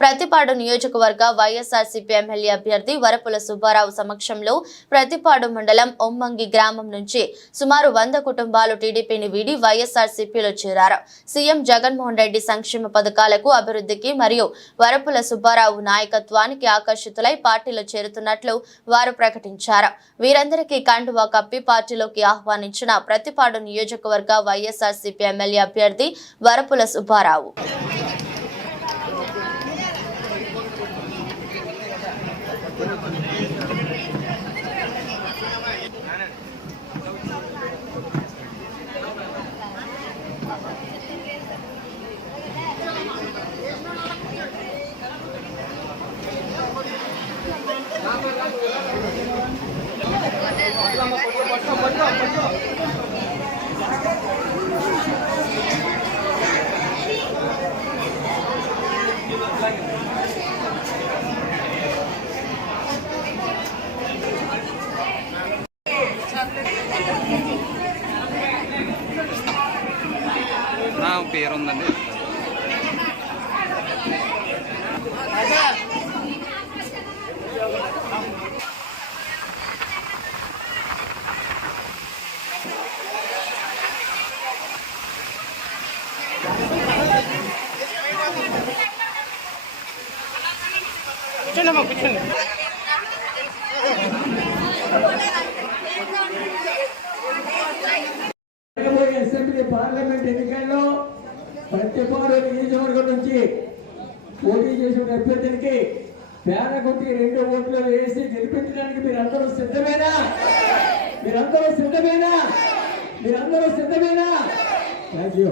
ప్రతిపాడు నియోజకవర్గ వైఎస్ఆర్సీపీ ఎమ్మెల్యే అభ్యర్థి వరపుల సుబ్బారావు సమక్షంలో ప్రతిపాడు మండలం ఒమ్మంగి గ్రామం నుంచి సుమారు 100 కుటుంబాలు టీడీపీని వీడి వైఎస్ఆర్సీపీలో చేరారు. సీఎం జగన్మోహన్ రెడ్డి సంక్షేమ పథకాలకు అభివృద్ధికి మరియు వరపుల సుబ్బారావు నాయకత్వానికి ఆకర్షితులై పార్టీలో చేరుతున్నట్లు వారు ప్రకటించారు. వీరందరికీ కండువా కప్పి పార్టీలోకి ఆహ్వానించిన ప్రతిపాడు నియోజకవర్గ వైఎస్ఆర్సీపీ ఎమ్మెల్యే అభ్యర్థి వరపుల సుబ్బారావు. నా పేరు ఉందండి. కూర్చోండి. అసెంబ్లీ పార్లమెంట్ ఎన్నికల్లో ప్రతిపాడు నియోజకవర్గం నుంచి పోటీ చేసిన అభ్యర్థులకి పేదకొట్టి 2 ఓట్లు వేసి గెలిపించడానికి మీరందరూ సిద్ధమేనా? Thank you.